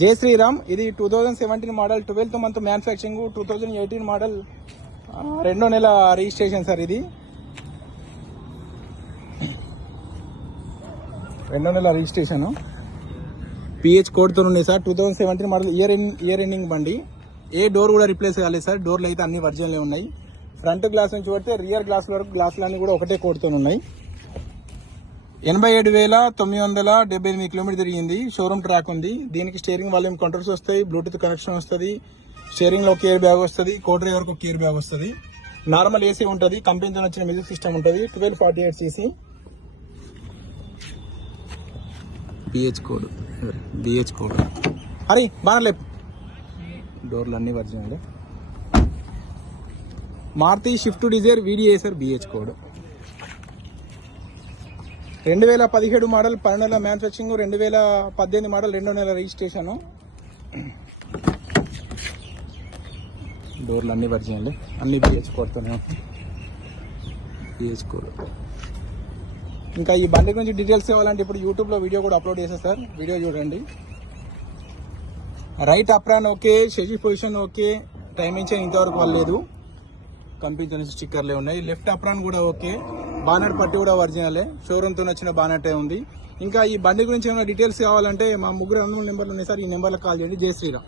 జై శ్రీరామ్. ఇది two thousand seventeen model twelfth month manufacturing two thousand eighteen model రెండో నెల రిజిస్ట్రేషన్ సార్ ఇది. రెండో నెల రిజిస్ట్రేషన్ పిహెచ్ కోడ్తో ఉన్నాయి sir. Two thousand seventeen model year year ending బండి. ఏ డోర్ కూడా రిప్లేస్ కాలేదు సార్. డోర్లు అయితే అన్ని వర్జన్లే ఉన్నాయి. ఫ్రంట్ గ్లాస్ నుంచి పడితే రియర్ గ్లాస్ వరకు గ్లాసులు అన్నీ కూడా ఒకటే కోడ్తో ఉన్నాయి. ఎనభై ఏడు వేల తొమ్మిది వందల డెబ్బై ఎనిమిది కిలోమీటర్ తిరిగింది. షోరూమ్ ట్రాక్ ఉంది. దీనికి స్టీరింగ్ వాల్యూమ్ కంట్రోల్స్ వస్తాయి. బ్లూటూత్ కనెక్షన్ వస్తుంది. స్టీరింగ్లో కేర్ బ్యాగ్ వస్తుంది. కో డ్రైవర్ కేర్ బ్యాగ్ వస్తుంది. నార్మల్ ఏసీ ఉంటుంది. కంపెనీతో వచ్చిన మ్యూజిక్ సిస్టమ్ ఉంటుంది. Twelve forty eight CC. BH code. BH code. అరే బాగా లేపు. డోర్లు అన్ని original. Maruti Swift Dzire video sir BH code. రెండు వేల పదిహేడు మోడల్ పన్నెండు నెలల మ్యానుఫ్యాక్చరింగ్ రెండు వేల పద్దెనిమిది మోడల్ రెండో నెల రిజిస్ట్రేషన్. డోర్లు అన్ని వర్జినల్ అన్ని బిహెచ్ కోరుతున్నాం బిహెచ్ కోరు ఇంకా ఈ బండి గురించి డీటెయిల్స్ ఇవ్వాలంటే ఇప్పుడు యూట్యూబ్లో వీడియో కూడా అప్లోడ్ చేశాను సార్. వీడియో చూడండి. Right apron okay chassis position okay. Timing chain ఇంతవరకు వాళ్ళలేదు కంపెనీ స్టిక్కర్లే ఉన్నాయి. లెఫ్ట్ అప్రాన్ కూడా ఓకే. బానెట్ పట్టి కూడా ఒరిజినలే. షోరూమ్తో వచ్చిన బానెటే ఉంది. ఇంకా ఈ బండి గురించి ఏమైనా డీటెయిల్స్ కావాలంటే మా ముగ్గురు అందులో నెంబర్లు ఉన్నాయి సార్ ఈ నెంబర్లకు కాల్ చేయండి. జై శ్రీరామ్.